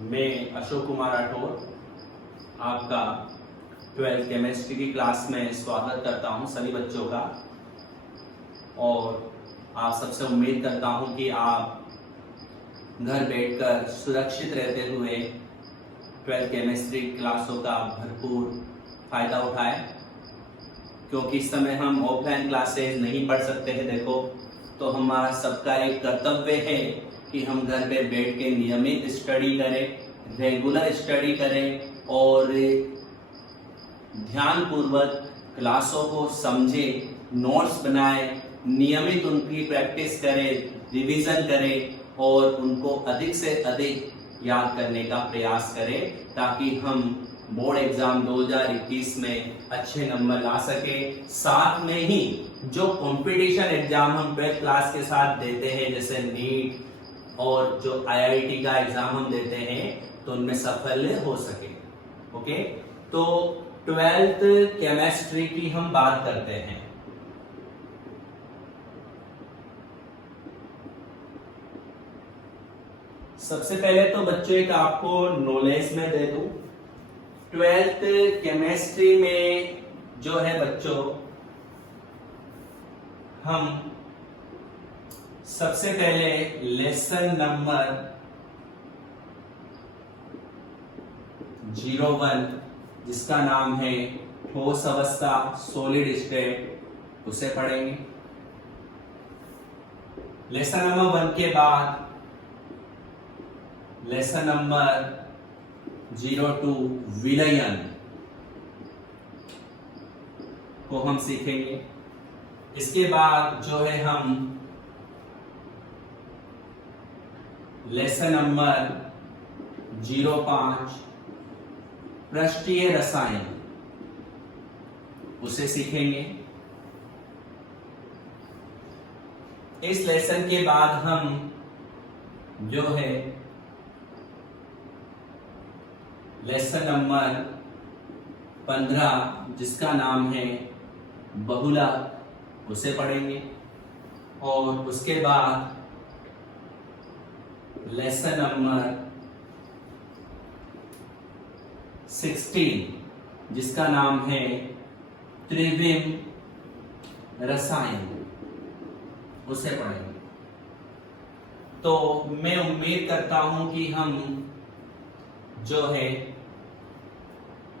मैं अशोक कुमार राठौर आपका 12th chemistry की क्लास में स्वागत करता हूं सभी बच्चों का। और आप सबसे उम्मीद करता हूं कि आप घर बैठकर सुरक्षित रहते हुए 12th केमिस्ट्री क्लासों का भरपूर फायदा उठाएं, क्योंकि इस समय हम ऑफलाइन क्लासेस नहीं पढ़ सकते हैं। देखो, तो हमारा सबका एक कर्तव्य है कि हम घर पे बैठ के नियमित स्टडी करें, रेगुलर स्टडी करें और ध्यानपूर्वक क्लासों को समझें, नोट्स बनाएं, नियमित उनकी प्रैक्टिस करें, रिवीजन करें और उनको अधिक से अधिक याद करने का प्रयास करें, ताकि हम बोर्ड एग्जाम 2021 में अच्छे नंबर ला सके। साथ में ही जो कंपटीशन एग्जाम हम 12th क्लास के साथ देते हैं, जैसे नीट और जो IIT का एग्जाम हम देते हैं, तो उनमें सफल हो सके। ओके, तो 12th केमिस्ट्री की हम बात करते हैं। सबसे पहले तो बच्चों एक आपको नॉलेज में दे दूं। 12th केमिस्ट्री में जो है बच्चों, हम सबसे पहले लेसन नंबर 01 जिसका नाम है ठोस अवस्था, सॉलिड स्टेट, उसे पढ़ेंगे। लेसन नंबर 1 के बाद लेसन नंबर 02 विलयन को हम सीखेंगे। इसके बाद जो है हम लेसन नंबर 05 पृष्ठीय रसायन, उसे सीखेंगे। इस लेसन के बाद हम जो है लेसन नंबर 15 जिसका नाम है बहुलक, उसे पढ़ेंगे। और उसके बाद लेसन नंबर 16 जिसका नाम है त्रिविम रसायन, उसे पढ़ेंगे। तो मैं उम्मीद करता हूं कि हम जो है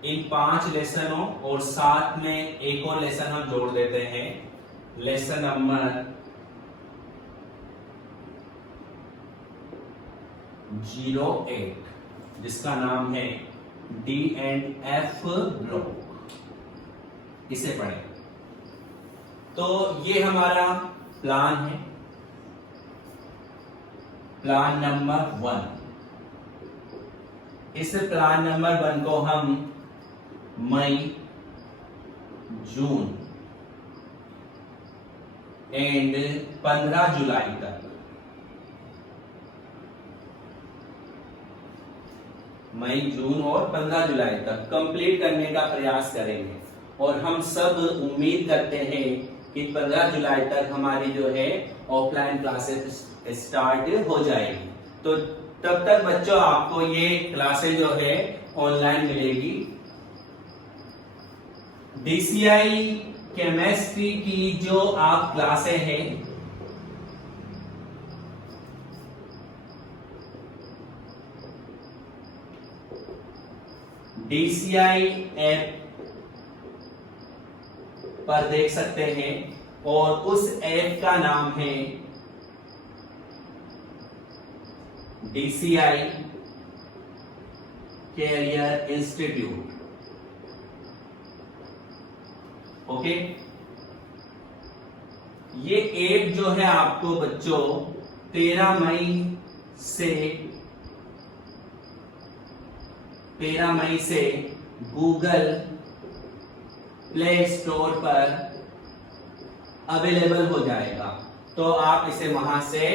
इन 5 लेसनों और साथ में एक और लेसन हम जोड़ देते हैं, लेसन नंबर 08 जिसका नाम है D&F ब्लॉक, इसे पढ़ें। तो ये हमारा प्लान है, प्लान नंबर 1। इस प्लान नंबर 1 को हम मई, जून एंड 15 जुलाई तक, मई, जून और 15 जुलाई तक कंप्लीट करने का प्रयास करेंगे। और हम सब उम्मीद करते हैं कि 15 जुलाई तक हमारी जो है ऑफलाइन क्लासेस स्टार्ट हो जाएगी। तो तब तक बच्चों आपको ये क्लासेस जो है ऑनलाइन मिलेगी। DCI केमिस्ट्री की जो आप क्लासें हैं, DCI ऐप पर देख सकते हैं, और उस ऐप का नाम है DCI कैरियर इंस्टीट्यूट। ओके, ये ऐप जो है आपको बच्चों 13 मई से गूगल प्ले स्टोर पर अवेलेबल हो जाएगा। तो आप इसे वहां से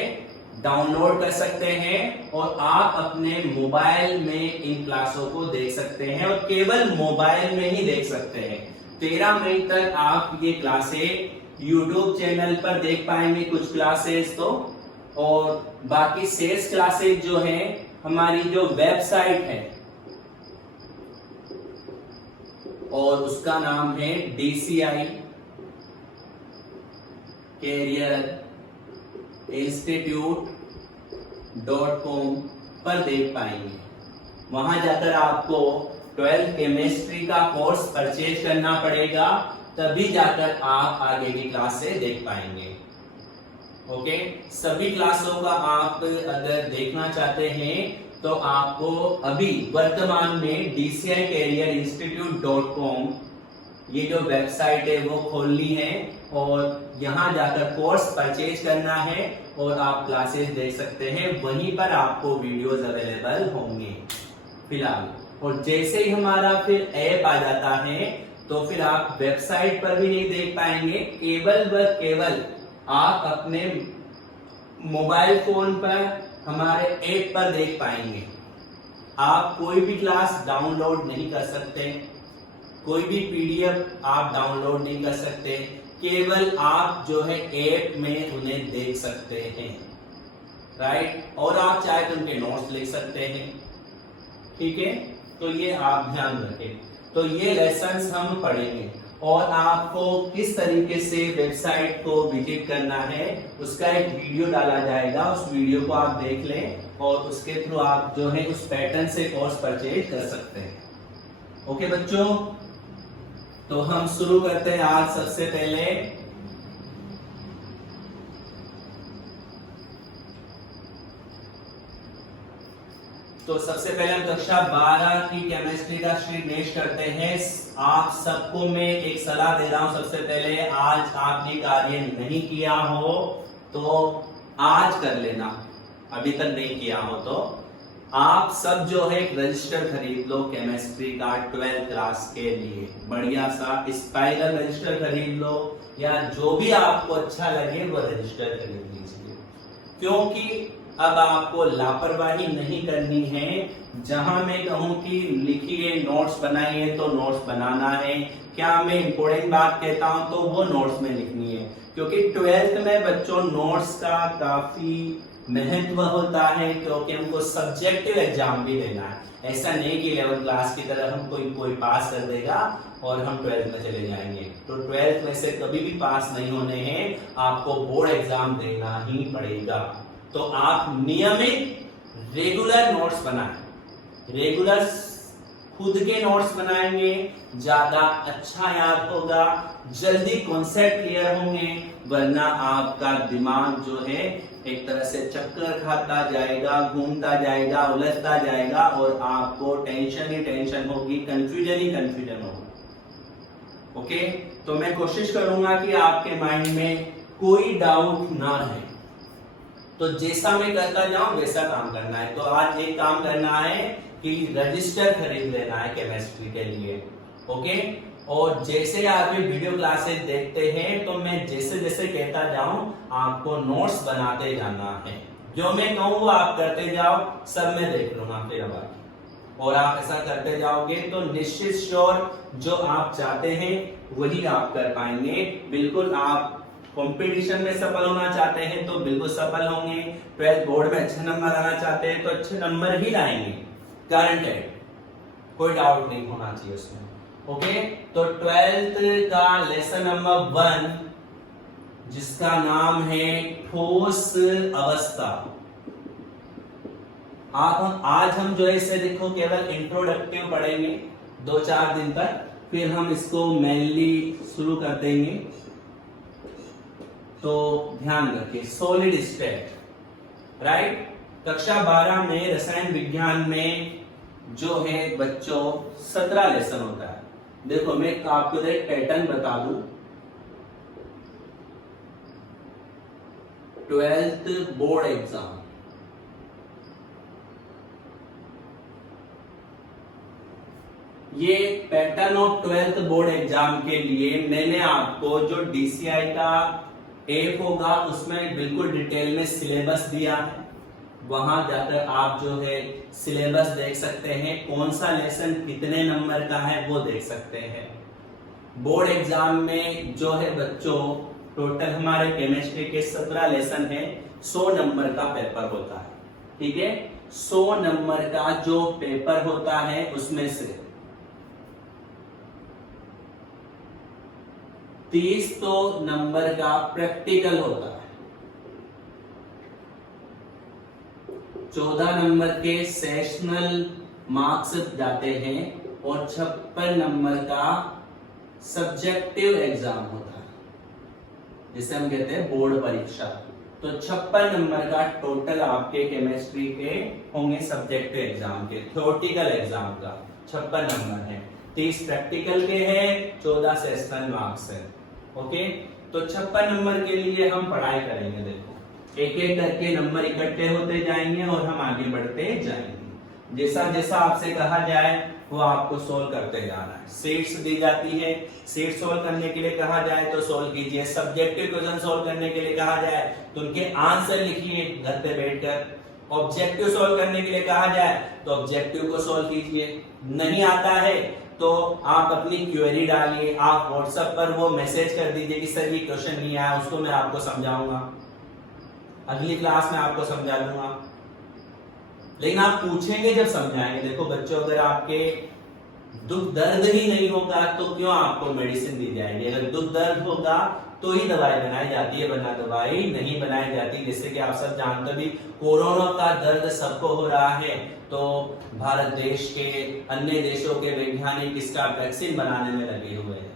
डाउनलोड कर सकते हैं और आप अपने मोबाइल में इन क्लासों को देख सकते हैं, और केवल मोबाइल में ही देख सकते हैं। 13 मई तक आप ये क्लासें YouTube चैनल पर देख पाएंगे कुछ क्लासेस तो, और बाकी शेष क्लासेज जो हैं हमारी जो वेबसाइट है और उसका नाम है DCI Career Institute.com पर देख पाएंगे। वहां जाकर आपको 12th केमिस्ट्री का कोर्स परचेज करना पड़ेगा, तभी जाकर आप आगे की क्लास से देख पाएंगे। ओके, सभी क्लासों का आप अगर देखना चाहते हैं तो आपको अभी वर्तमान में DCI Career Institute.com ये जो वेबसाइट है वो खोलनी है और यहाँ जाकर कोर्स परचेज करना है और आप क्लासेस देख सकते हैं। वहीं पर आपको वीडियोस अवेलेबल होंगे फिलहाल। और जैसे ही हमारा फिर ऐप आ जाता है तो फिर आप वेबसाइट पर भी नहीं देख पाएंगे, केवल व केवल आप अपने मोबाइल फोन पर हमारे ऐप पर देख पाएंगे। आप कोई भी क्लास डाउनलोड नहीं कर सकते, कोई भी PDF आप डाउनलोड नहीं कर सकते, केवल आप जो है ऐप में उन्हें देख सकते हैं, राइट। और आप चाहे तो उनके नोट्स लिख सकते हैं, ठीक है। तो ये आप ध्यान रखें। तो ये लेसन्स हम पढ़ेंगे और आपको किस तरीके से वेबसाइट को विजिट करना है उसका एक वीडियो डाला जाएगा। उस वीडियो को आप देख लें और उसके थ्रू आप जो है उस पैटर्न से कोर्स परचेज कर सकते हैं। ओके बच्चों, तो हम शुरू करते हैं आज। सबसे पहले हम कक्षा 12 की केमिस्ट्री का शीट नेक्स्ट करते हैं। आप सबको मैं एक सलाह दे रहा हूं, सबसे पहले आज आपने कार्य नहीं किया हो तो आज कर लेना, अभी तक नहीं किया हो तो आप सब जो है एक रजिस्टर खरीद लो केमिस्ट्री का 12th क्लास के लिए। बढ़िया सा स्पाइरल रजिस्टर खरीद लो या जो भी आपको अच्छा लगे वो रजिस्टर खरीद लीजिए, क्योंकि अब आपको लापरवाही नहीं करनी है। जहां मैं कहूं कि लिखिए नोट्स बनाइए तो नोट्स बनाना है, क्या मैं इंपॉर्टेंट बात कहता हूं तो वो नोट्स में लिखनी है, क्योंकि 12th में बच्चों नोट्स का काफी महत्व होता है, क्योंकि हमको सब्जेक्टिव एग्जाम भी देना है। ऐसा नहीं कि 11th क्लास की तरह हम कोई पास कर देगा और हम 12th में चले जाएंगे। तो 12th में से कभी भी पास नहीं होने हैं, आपको बोर्ड एग्जाम देना ही पड़ेगा। तो आप नियमित रेगुलर नोट्स बनाएं, रेगुलर खुद के नोट्स बनाएंगे, ज्यादा अच्छा याद होगा, जल्दी कॉन्सेप्ट क्लियर होंगे, वरना आपका दिमाग जो है एक तरह से चक्कर खाता जाएगा, घूमता जाएगा, उलझता जाएगा और आपको टेंशन ही टेंशन होगी, कंफ्यूजन ही कंफ्यूजन होगा। ओके, तो मैं कोशिश करूंगा कि आपके माइंड में कोई डाउट ना रहे। तो जैसा मैं करता जाऊं वैसा काम करना है। तो आज एक काम करना है कि रजिस्टर खरीद लेना है केमिस्ट्री के लिए। ओके, और जैसे आप वीडियो क्लासेस देखते हैं तो मैं जैसे जैसे कहता जाऊं आपको नोट्स बनाते जाना है। जो मैं कहूं वो आप करते जाओ, सब मैं देख लूंगा फिर अब। और आप ऐसा करते जाओगे तो निश्चित श्योर जो आप चाहते हैं वही आप कर पाएंगे। बिल्कुल आप कंपटीशन में सफल होना चाहते हैं तो बिल्कुल सफल होंगे। 12th बोर्ड में अच्छे नंबर आना चाहते हैं तो अच्छे नंबर ही लाएंगे, गारंटेड, कोई डाउट नहीं होना चाहिए उसमें। ओके, तो 12th का लेसन नंबर 1 जिसका नाम है ठोस अवस्था। आज हम जो है इसे देखो केवल इंट्रोडक्टिव पढ़ेंगे 2-4 दिन तक, फिर हम इसको मेनली शुरू कर देंगे। तो ध्यान रखिए, सॉलिड स्टेट, राइट। कक्षा 12 में रसायन विज्ञान में जो है बच्चों 17 लेसन होता है। देखो मैं आपको एक पैटर्न बता दूं, 12th बोर्ड एग्जाम, ये pattern of 12th board exam के लिए मैंने आपको जो DCI का ऐप होगा उसमें बिल्कुल डिटेल में सिलेबस दिया है। वहां जाकर आप जो है सिलेबस देख सकते हैं, कौन सा लेसन कितने नंबर का है वो देख सकते हैं। बोर्ड एग्जाम में जो है बच्चों टोटल हमारे केमिस्ट्री के 17 लेसन है। 100 नंबर का पेपर होता है, ठीक है। 100 नंबर का जो पेपर होता है उसमें से 30 तो नंबर का प्रैक्टिकल होता है, 14 नंबर के सेशनल मार्क्स जाते हैं और 56 नंबर का सब्जेक्टिव एग्जाम होता है, जिसे हम कहते हैं बोर्ड परीक्षा। तो 56 नंबर का टोटल आपके केमिस्ट्री के होंगे सब्जेक्टिव एग्जाम के, थ्योरेटिकल एग्जाम का 56 नंबर है, 30 प्रैक्टिकल के हैं, 14 सेशनल मार्क्स है। ओके, तो 56 नंबर के लिए हम पढ़ाई करेंगे। देखो एक एक करके नंबर इकट्ठे होते जाएंगे और हम आगे बढ़ते जाएंगे। जैसा जैसा आपसे कहा जाए वो आपको सोल्व करते जाना है। सेट्स दी जाती है, सेट सोल्व करने के लिए कहा जाए तो सोल्व कीजिए, सब्जेक्टिव क्वेश्चन सोल्व करने के लिए कहा जाए तो उनके आंसर लिखिए घर पे बैठकर। ऑब्जेक्टिव सोल्व करने के लिए कहा जाए तो ऑब्जेक्टिव को सोल्व कीजिए। नहीं आता है तो आप अपनी क्वेरी डालिए, आप व्हाट्सएप पर वो मैसेज कर दीजिए कि सर ये क्वेश्चन नहीं आया, उसको मैं आपको समझाऊंगा, अगली क्लास में आपको समझा दूंगा। लेकिन आप पूछेंगे जब समझाएंगे। देखो बच्चों, अगर आपके दुख दर्द ही नहीं होगा तो क्यों आपको मेडिसिन दी जाएगी? अगर दुख दर्द होगा तो ही दवाई बनाई जाती है, वरना दवाई नहीं बनाई जाती। जैसे कि आप सब जानते भी कोरोना का दर्द सबको हो रहा है, तो भारत देश के अन्य देशों के वैज्ञानिक इसका वैक्सीन बनाने में लगे हुए हैं।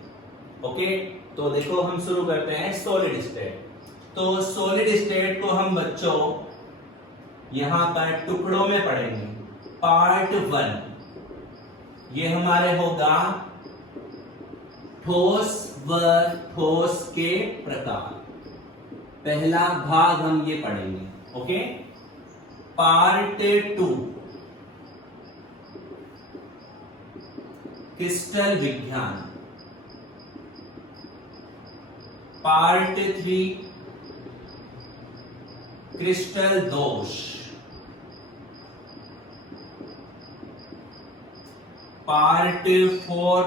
ओके, तो देखो हम शुरू करते हैं सॉलिड स्टेट। तो सॉलिड स्टेट को हम बच्चों यहां पर टुकड़ों में पढ़ेंगे। पार्ट 1 ये हमारे होगा ठोस व ठोस के प्रकार। पहला भाग हम ये पढ़ेंगे। ओके, पार्ट 2 क्रिस्टल विज्ञान। पार्ट 3 क्रिस्टल दोष। पार्ट 4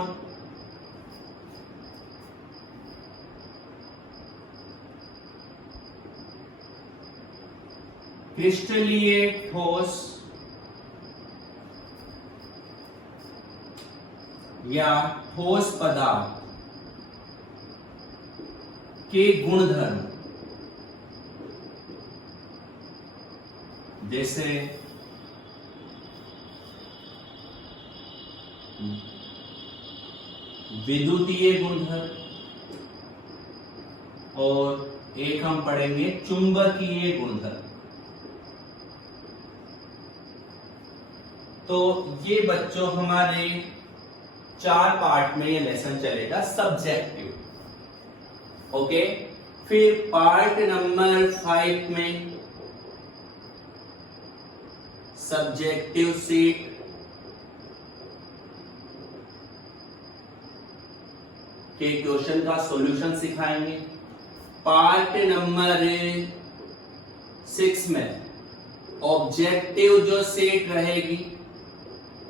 क्रिस्टलीय ठोस या ठोस पदार्थ के गुणधर्म, जैसे विद्युतीय गुणधर्म, और एक हम पढ़ेंगे चुंबकीय गुणधर्म। तो ये बच्चों हमारे 4 पार्ट में ये लेसन चलेगा सब्जेक्टिव। ओके, फिर पार्ट नंबर 5 में सब्जेक्टिव सीट, के क्वेश्चन का सॉल्यूशन सिखाएंगे। पार्ट नंबर 6 में ऑब्जेक्टिव जो सेट रहेगी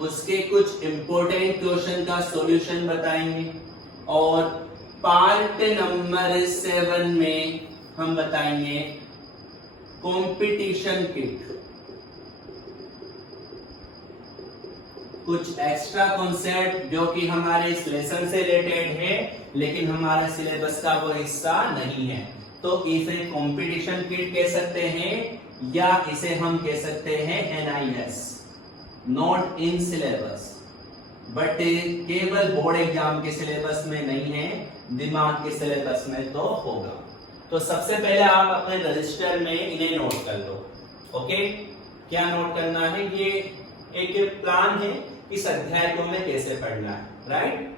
उसके कुछ इंपॉर्टेंट क्वेश्चन का सॉल्यूशन बताएंगे। और पार्ट नंबर 7 में हम बताएंगे कंपटीशन किट, कुछ एक्स्ट्रा कॉन्सेप्ट जो कि हमारे इस लेसन से रिलेटेड है लेकिन हमारे सिलेबस का वो हिस्सा नहीं है। तो इसे कंपटीशन किट कह सकते हैं या इसे हम कह सकते हैं NIS, not in syllabus, but केवल बोर्ड एग्जाम के सिलेबस में नहीं है, दिमाग के सिलेबस में तो होगा। तो सबसे पहले आप अपने रजिस्टर में इन्हें नोट कर लो। ओके, क्या नोट करना है? ये एक प्लान है इस अध्याय को हमें कैसे पढ़ना है, राइट?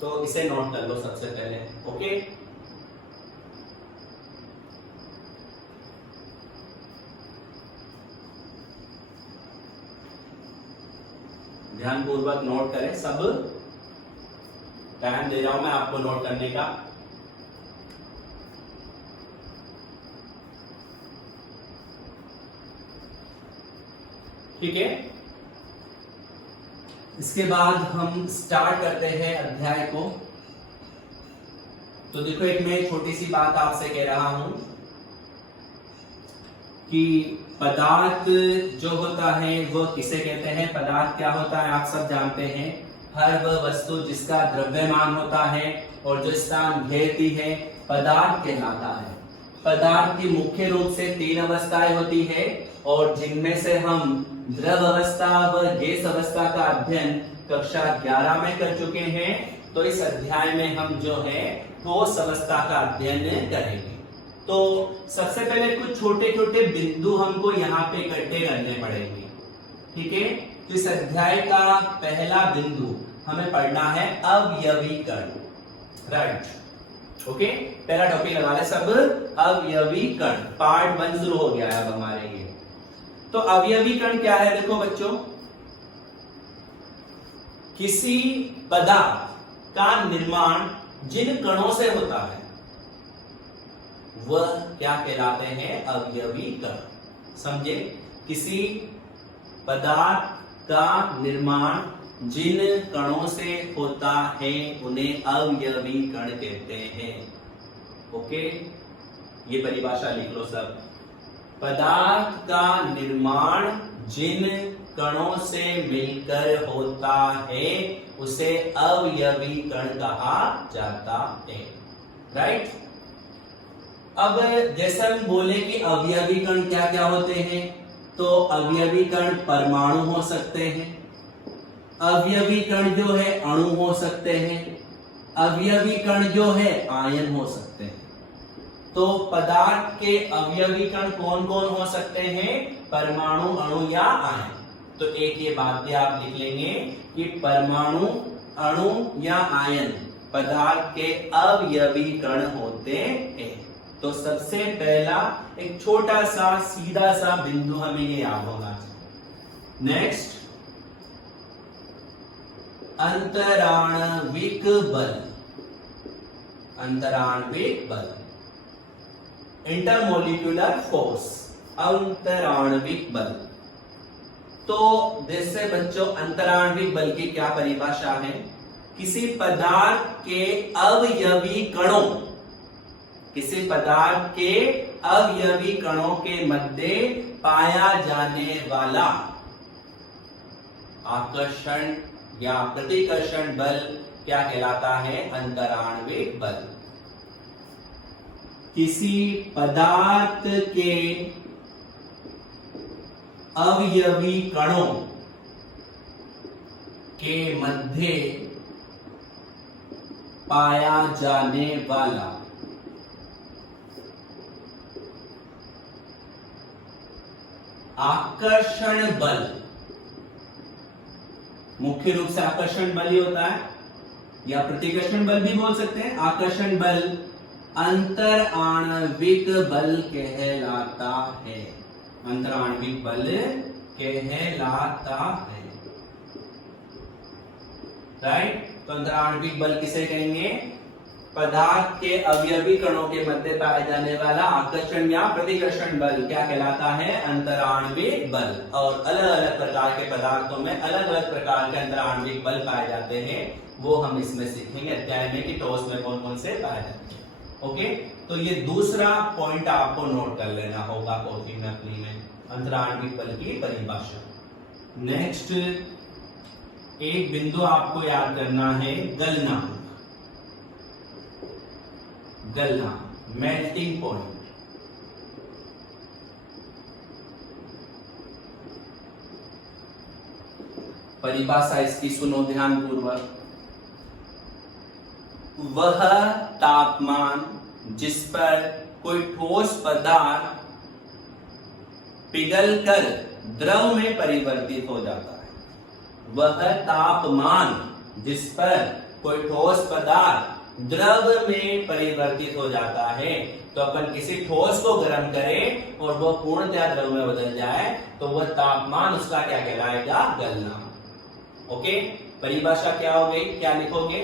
तो इसे नोट कर लो सबसे पहले। ओके, ध्यानपूर्वक नोट करें, सब टाइम दे रहा हूं मैं आपको नोट करने का। ठीक है, इसके बाद हम स्टार्ट करते हैं अध्याय को। तो देखो, एक मैं छोटी सी बात आपसे कह रहा हूं कि पदार्थ जो होता है वो किसे कहते हैं। पदार्थ क्या होता है आप सब जानते हैं, हर वह वस्तु जिसका द्रव्यमान होता है और जो स्थान घेरती है पदार्थ कहलाता है। पदार्थ की मुख्य रूप से 3 अवस्थाएं होती है और जिनमें से हम द्रव अवस्था व गैस अवस्था का अध्ययन कक्षा 11 में कर चुके हैं। तो इस अध्याय में हम जो है ठोस अवस्था का अध्ययन करेंगे। तो सबसे पहले कुछ छोटे छोटे बिंदु हमको यहाँ पे इकट्ठे करने पड़ेंगे, ठीक है। तो इस अध्याय का पहला बिंदु हमें पढ़ना है अवयवीकरण, राइट, ओके। पहला टॉपिक लगा ले सब, अवयवीकरण। पार्ट 1 शुरू हो गया है अब हमारे ये। तो अवयवीकरण क्या है, देखो बच्चों, किसी पदार्थ का निर्माण जिन कणों से होता है वह क्या कहलाते हैं, अवयवीकरण। समझे, किसी पदार्थ का निर्माण जिन कणों से होता है उन्हें अवयवीकरण कहते हैं, ओके। ये परिभाषा लिख लो सब। पदार्थ का निर्माण जिन कणों से मिलकर होता है उसे अवयवीकरण कहा जाता है, राइट। अब जैसे हम बोले कि अवयवीकरण क्या क्या होते हैं, तो अवयवीकरण परमाणु हो सकते हैं, अवयवीकरण जो है अणु हो सकते हैं, अवयवीकरण जो है आयन हो सकते हैं। तो पदार्थ के अवयवीकरण कौन कौन हो सकते हैं, परमाणु, अणु या आयन। तो एक ये बात भी आप लिख लेंगे कि परमाणु, अणु या आयन पदार्थ के अवयवीकरण होते हैं। तो सबसे पहला एक छोटा सा सीधा सा बिंदु हमें ये याद होना चाहिए। नेक्स्ट, अंतराण्विक बल, अंतराण्विक बल, इंटरमोलिक्यूलर फोर्स, अंतराण्विक बल। तो जैसे बच्चों अंतराण्विक बल की क्या परिभाषा है, किसी पदार्थ के अवयवी कणों, किसी पदार्थ के अवयवी कणों के मध्य पाया जाने वाला आकर्षण या प्रतिकर्षण बल क्या कहलाता है, अंतराण्विक बल। किसी पदार्थ के अवयवी कणों के मध्य पाया जाने वाला आकर्षण बल, मुख्य रूप से आकर्षण बल ही होता है या प्रतिकर्षण बल भी बोल सकते हैं। आकर्षण बल अंतराण्विक बल कहलाता है, अंतराण्विक बल कहलाता है, राइट। तो अंतराण्विक बल किसे कहेंगे, पदार्थ के अवयवी कणों के मध्य पाया जाने वाला आकर्षण या प्रतिकर्षण बल क्या कहलाता है, अंतराण्विक बल। और अलग अलग प्रकार के पदार्थों में अलग अलग प्रकार के अंतराण्विक बल पाए जाते हैं, वो हम इसमें सीखेंगे अध्याय में कि ठोस में कौन कौन से पाए जाते हैं, ओके। तो ये दूसरा पॉइंट आपको नोट कर लेना होगा कॉपी में अपनी में, अंतराण्विक बल की परिभाषा। नेक्स्ट एक बिंदु आपको याद करना है, गलनांक, गलनांक, मेल्टिंग पॉइंट। परिभाषा इसकी सुनो ध्यान पूर्वक। वह तापमान जिस पर कोई ठोस पदार्थ पिघलकर द्रव में परिवर्तित हो जाता है, वह तापमान जिस पर कोई ठोस पदार्थ द्रव में परिवर्तित हो जाता है। तो अपन किसी ठोस को गर्म करें और वह पूर्णतः द्रव में बदल जाए तो वह तापमान उसका क्या कहलाएगा, गलनांक, ओके। परिभाषा क्या हो गई, क्या लिखोगे,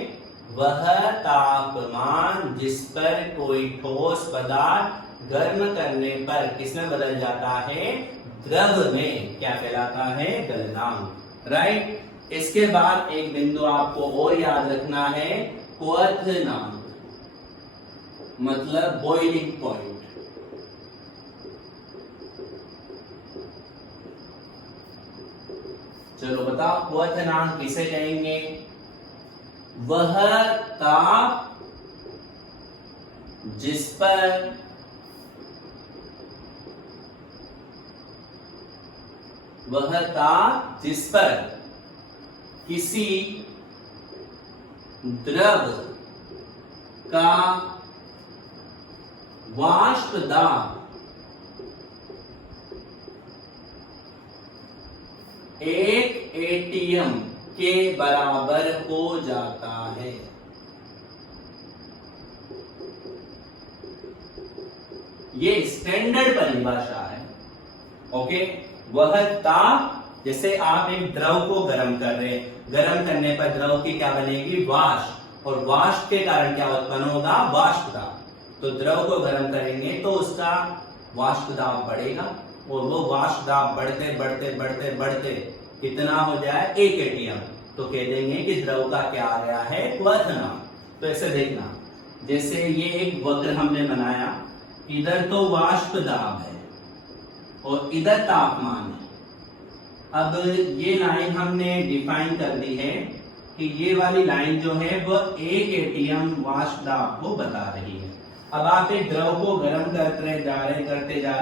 वह तापमान जिस पर कोई ठोस पदार्थ गर्म करने पर किसमें बदल जाता है, द्रव में, क्या कहलाता है, गलनांक, राइट। इसके बाद एक बिंदु आपको और याद रखना है, क्वथनांक, मतलब बॉइलिंग पॉइंट। चलो बताओ, क्वथनांक किसे कहेंगे? वह ताप जिस पर किसी द्रव का वाष्प दाब 1 ATM के बराबर हो जाता है। ये स्टैंडर्ड परिभाषा है। ओके, वह ताप, जैसे आप एक द्रव को गर्म कर रहे हैं, गर्म करने पर द्रव की क्या बनेगी? वाष्प, और वाष्प के कारण क्या उत्पन्न होगा? वाष्प दाब। तो द्रव को गर्म करेंगे तो उसका वाष्प दाब बढ़ेगा, और वो वाष्प दाब बढ़ते बढ़ते बढ़ते बढ़ते कितना हो जाए? 1 ATM। तो कह देंगे कि द्रव का क्या आ गया है? क्वथनांक। तो ऐसे देखना, जैसे ये एक वक्र हमने बनाया, इधर तो वाष्प दाब है और इधर तापमान है। अब ये लाइन हमने डिफाइन कर दी है कि ये वाली लाइन जो है वो 1 ATM वाष्प दाब को बता रही है। अब आप एक द्रव को गर्म करते जा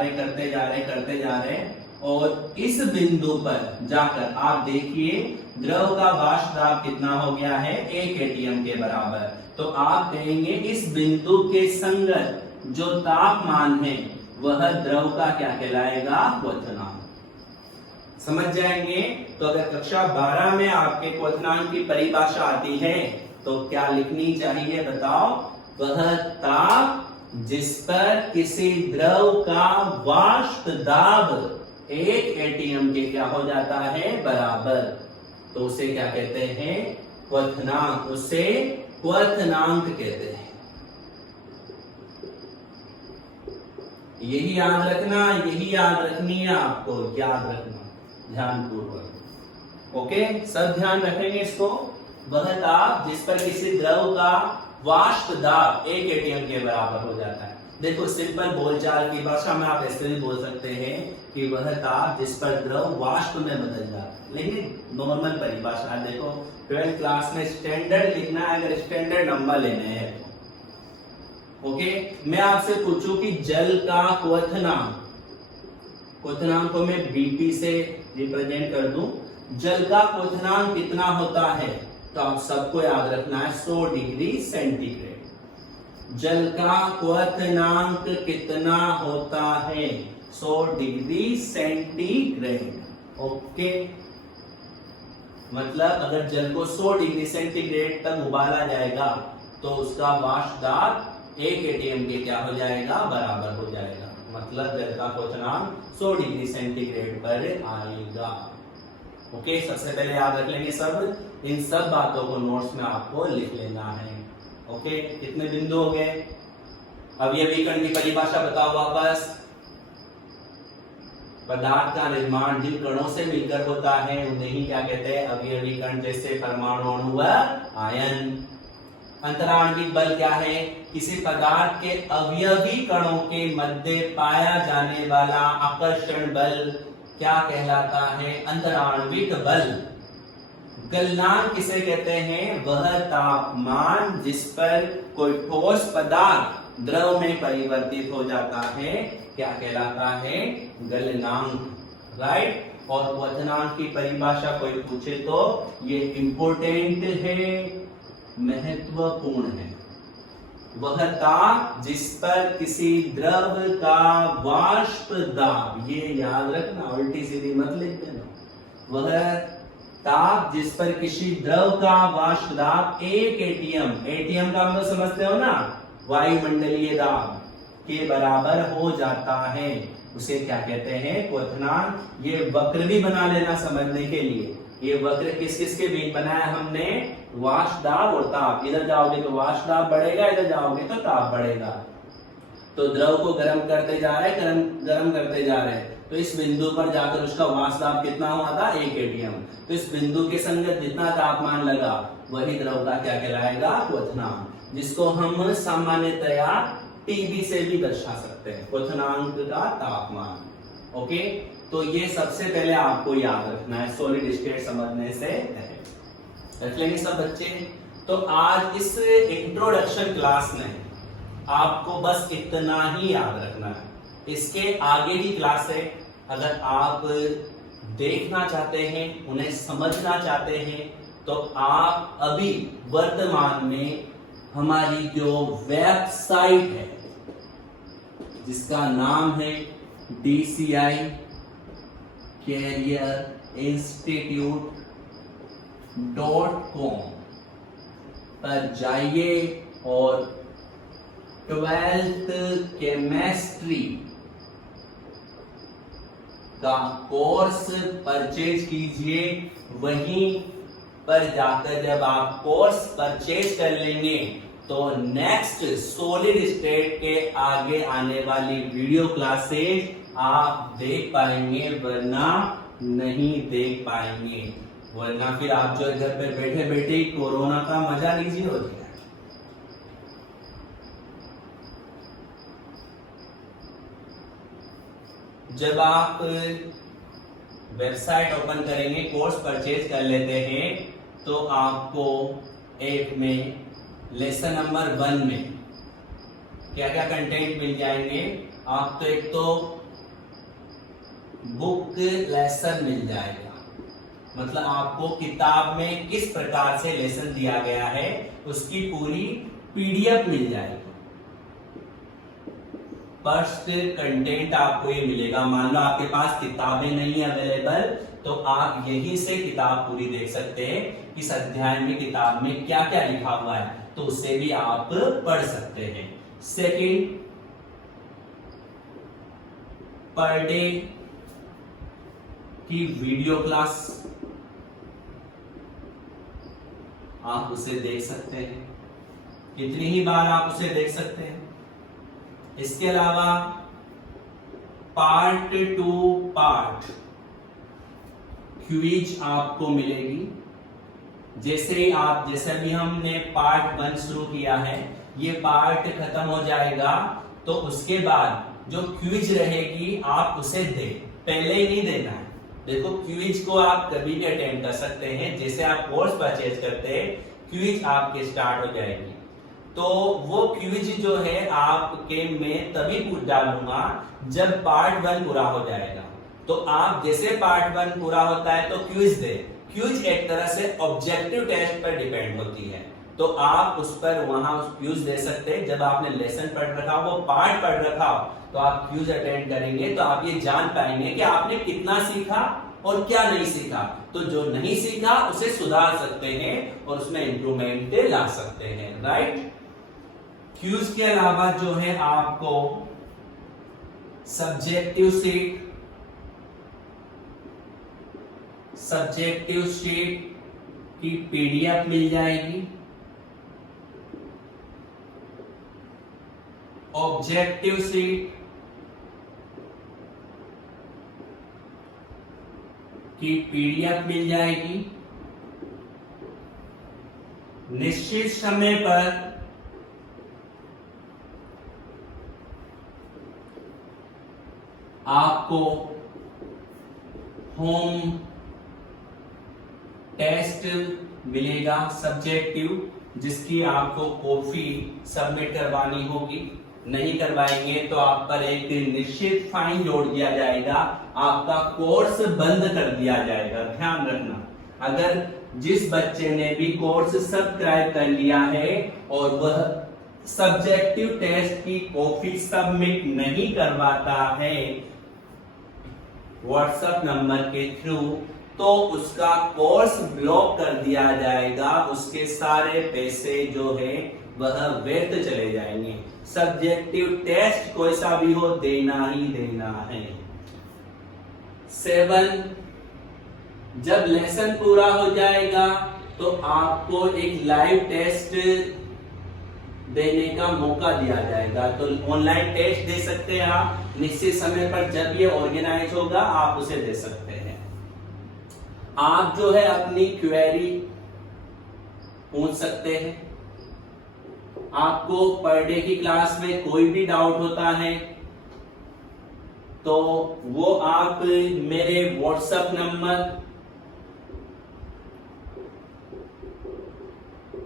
रहे, और इस बिंदु पर जाकर आप देखिए द्रव का वाष्प दाब कितना हो गया है? 1 ATM के बराबर। तो आप कहेंगे इस बिंदु के संगत जो तापमान है वह द्रव का क्या कहलाएगा? क्वथनांक। समझ जाएंगे? तो अगर कक्षा 12 में आपके क्वथनांक की परिभाषा आती है तो क्या लिखनी चाहिए? बताओ, वह ताप जिस पर किसी द्रव का वाष्प दाब 1 ATM के क्या हो जाता है? बराबर। तो उसे क्या कहते हैं? क्वथनांक। उसे क्वथनांक कहते हैं। यही याद रखना, यही याद रखनी है आपको, याद रखना ध्यानपूर्वक। ओके, सब ध्यान रखेंगे इसको। वह ताप जिस पर किसी द्रव का वाष्प दाब 1 ATM के बराबर हो जाता है। देखो, सिंपल बोलचाल की भाषा में आप ऐसे भी बोल सकते हैं कि वह ताप जिस पर द्रव वाष्प में बदल जाता है, लेकिन नॉर्मल परिभाषा देखो 12th क्लास में स्टैंडर्ड लिखना है, अगर स्टैंडर्ड नंबर लेने हैं तो। ओके, मैं आपसे पूछूं कि जल का क्वथनांक को मैं BP से रिप्रेजेंट कर दूं, जल का क्वथनांक कितना होता है? तो आप सबको याद रखना है 100 डिग्री सेंटीग्रेड। जल का क्वथनांक कितना होता है? 100 डिग्री सेंटीग्रेड। ओके, मतलब अगर जल को 100 डिग्री सेंटीग्रेड तक उबाला जाएगा तो उसका वाष्प दाब 1 ATM के क्या हो जाएगा? बराबर हो जाएगा। मतलब जल का क्वथनांक 100 डिग्री सेंटीग्रेड पर आएगा। ओके, सबसे पहले याद रख लेंगे सब, इन सब बातों को नोट्स में आपको लिख लेना है। ओके, कितने बिंदु हो गए? अवयवीकरण की परिभाषा बताओ वापस। पदार्थ का निर्माण जिन कणों से मिलकर होता है उन्हें ही क्या कहते हैं? अवयवीकरण। जैसे परमाणु, अणु व आयन। अंतराण्विक बल क्या है? किसी पदार्थ के अवयवी कणों के मध्य पाया जाने वाला आकर्षण बल क्या कहलाता है? अंतराण्विक बल। गलनांक किसे कहते हैं? वह तापमान जिस पर कोई ठोस पदार्थ द्रव में परिवर्तित हो जाता है क्या कहलाता है? गलनांक। राइट। और क्वथनांक की परिभाषा कोई पूछे तो ये इंपॉर्टेंट है, महत्वपूर्ण है। वह ताप जिस पर किसी द्रव का वाष्प दाब, ये याद रखना, उल्टी सीधी मत लिख देना। वह ताप जिस पर किसी द्रव का वाष्प दाब 1 ATM, ATM का मतलब समझते हो ना, वायुमंडलीय दाब के बराबर हो जाता है, उसे क्या कहते हैं? क्वथनांक। ये वक्र भी बना लेना समझने के लिए। ये वक्र किस किस के बीच बनाया हमने? वाष्प दाब और ताप। इधर जाओगे तो वाष्प दाब बढ़ेगा, इधर जाओगे तो ताप बढ़ेगा। तो द्रव को गर्म करते जा रहे, गर्म करते जा रहे, तो इस बिंदु पर जाकर उसका वाष्प दाब कितना हुआ था? 1 ATM। तो इस बिंदु के संगत जितना तापमान लगा वही द्रव का क्या कहलाएगा? क्वथनांक, जिसको हम सामान्यतया TB से भी दर्शा सकते हैं, क्वथनांक का तापमान। ओके, तो ये सबसे पहले आपको याद रखना है, सॉलिड स्टेट समझने से पहले। रख लेंगे सब बच्चे। तो आज इस इंट्रोडक्शन क्लास में आपको बस इतना ही याद रखना है। इसके आगे की क्लास है, अगर आप देखना चाहते हैं, उन्हें समझना चाहते हैं, तो आप अभी वर्तमान में हमारी जो वेबसाइट है जिसका नाम है DCI कैरियर institute.com पर जाइए और 12th केमिस्ट्री का कोर्स परचेज कीजिए। वहीं पर जाकर जब आप कोर्स परचेज कर लेंगे तो नेक्स्ट सॉलिड स्टेट के आगे आने वाली वीडियो क्लासेस आप देख पाएंगे, वरना नहीं देख पाएंगे। वरना फिर आप जो घर पे बैठे बैठे कोरोना का मजा लीजिए हो जाएगा। जब आप वेबसाइट ओपन करेंगे, कोर्स परचेज कर लेते हैं, तो आपको एक में लेसन नंबर 1 में क्या क्या कंटेंट मिल जाएंगे। आप तो एक तो बुक लेसन मिल जाएगा, मतलब आपको किताब में किस प्रकार से लेसन दिया गया है उसकी पूरी PDF मिल जाएगी। फर्स्ट कंटेंट आपको ये मिलेगा। मान लो आपके पास किताबें नहीं अवेलेबल, तो आप यहीं से किताब पूरी देख सकते हैं। इस अध्याय में किताब में क्या क्या लिखा हुआ है, तो उसे भी आप पढ़ सकते हैं। सेकंड, पर डे की वीडियो क्लास आप उसे देख सकते हैं, कितनी ही बार आप उसे देख सकते हैं। इसके अलावा पार्ट टू पार्ट क्विज आपको मिलेगी। जैसे भी हमने पार्ट 1 शुरू किया है, ये पार्ट खत्म हो जाएगा तो उसके बाद जो क्विज रहेगी आप उसे दें, पहले ही नहीं देना है। देखो, क्विज को आप कभी भी अटेंड कर सकते हैं। जैसे आप कोर्स परचेज करते हैं, क्विज आपके स्टार्ट हो जाएगी। तो वो क्विज जो है आपके में तभी डालूंगा जब पार्ट 1 पूरा हो जाएगा। तो आप जैसे पार्ट 1 पूरा होता है तो क्विज दे। क्विज एक तरह से ऑब्जेक्टिव टेस्ट पर डिपेंड होती है, तो आप उस पर वहां उस क्विज दे सकते हैं। जब आपने लेसन पढ़ रखा हो, वो पार्ट पढ़ रखा हो, तो आप क्विज अटेंड करेंगे तो आप ये जान पाएंगे कि आपने कितना सीखा और क्या नहीं सीखा। तो जो नहीं सीखा उसे सुधार सकते हैं और उसमें इंप्रूवमेंट ला सकते हैं। राइट। क्विज के अलावा जो है आपको सब्जेक्टिव शीट की PDF मिल जाएगी। ऑब्जेक्टिव शीट की PDF मिल जाएगी। निश्चित समय पर आपको होम टेस्ट मिलेगा सब्जेक्टिव, जिसकी आपको कॉपी सबमिट करवानी होगी। नहीं करवाएंगे तो आप पर एक निश्चित फाइन जोड़ दिया जाएगा, आपका कोर्स बंद कर दिया जाएगा। ध्यान रखना, अगर जिस बच्चे ने भी कोर्स सब्सक्राइब कर लिया है और वह सब्जेक्टिव टेस्ट की कॉपी सबमिट नहीं करवाता है व्हाट्सएप नंबर के थ्रू, तो उसका कोर्स ब्लॉक कर दिया जाएगा। उसके सारे पैसे जो है वह व्यर्थ चले जाएंगे। सब्जेक्टिव टेस्ट कोई सा भी हो, देना ही देना है। 7, जब लेसन पूरा हो जाएगा तो आपको एक लाइव टेस्ट देने का मौका दिया जाएगा। तो ऑनलाइन टेस्ट दे सकते हैं आप, निश्चित समय पर जब ये ऑर्गेनाइज होगा आप उसे दे सकते हैं। आप जो है अपनी क्वेरी पूछ सकते हैं। आपको पर डे की क्लास में कोई भी डाउट होता है तो वो आप मेरे व्हाट्सएप नंबर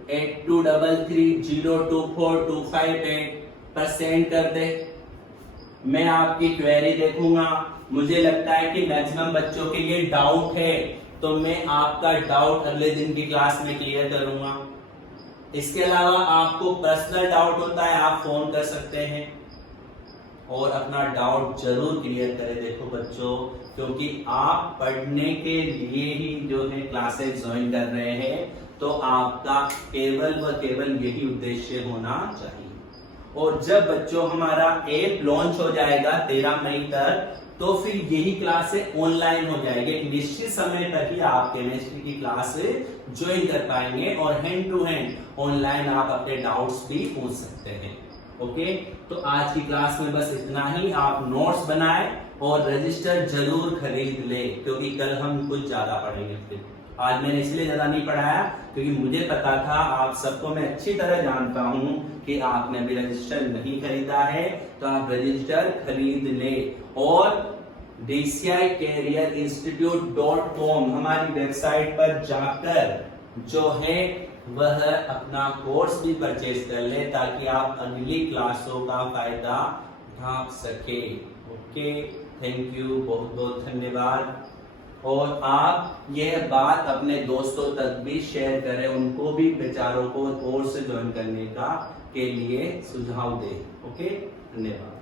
8233024258 पर सेंड कर दे। मैं आपकी क्वेरी देखूंगा। मुझे लगता है कि मैक्सिमम बच्चों के ये डाउट है, तो मैं आपका डाउट अगले दिन की क्लास में क्लियर करूंगा। इसके अलावा आपको पर्सनल डाउट होता है, आप फोन कर सकते हैं और अपना डाउट जरूर क्लियर करें। देखो बच्चों, क्योंकि आप पढ़ने के लिए ही जो है क्लासेस ज्वाइन कर रहे हैं, तो आपका केवल व केवल यही उद्देश्य होना चाहिए। और जब बच्चों हमारा ऐप लॉन्च हो जाएगा 13 मई तक, तो फिर यही क्लासें ऑनलाइन हो जाएगी। एक निश्चित समय तक ही आप केमिस्ट्री की क्लास ज्वाइन कर पाएंगे और हैंड टू हैंड ऑनलाइन आप अपने डाउट्स भी पूछ सकते हैं। ओके, तो आज की क्लास में बस इतना ही। आप नोट्स बनाए और रजिस्टर जरूर खरीद ले, क्योंकि कल हम कुछ ज्यादा पढ़ेंगे। फिर आज मैंने इसलिए ज्यादा नहीं पढ़ाया क्योंकि मुझे पता था, आप सबको मैं अच्छी तरह जानता हूं कि आपने अभी रजिस्टर नहीं खरीदा है, तो आप रजिस्टर खरीद ले। और DCICareerinstitute.com हमारी वेबसाइट पर जाकर जो है वह अपना कोर्स भी परचेज कर ले, ताकि आप अगली क्लासों का फायदा उठा सके। ओके, थैंक यू, बहुत बहुत धन्यवाद। और आप यह बात अपने दोस्तों तक भी शेयर करें, उनको भी बेचारों को कोर्स ज्वाइन करने का के लिए सुझाव दें। ओके, धन्यवाद।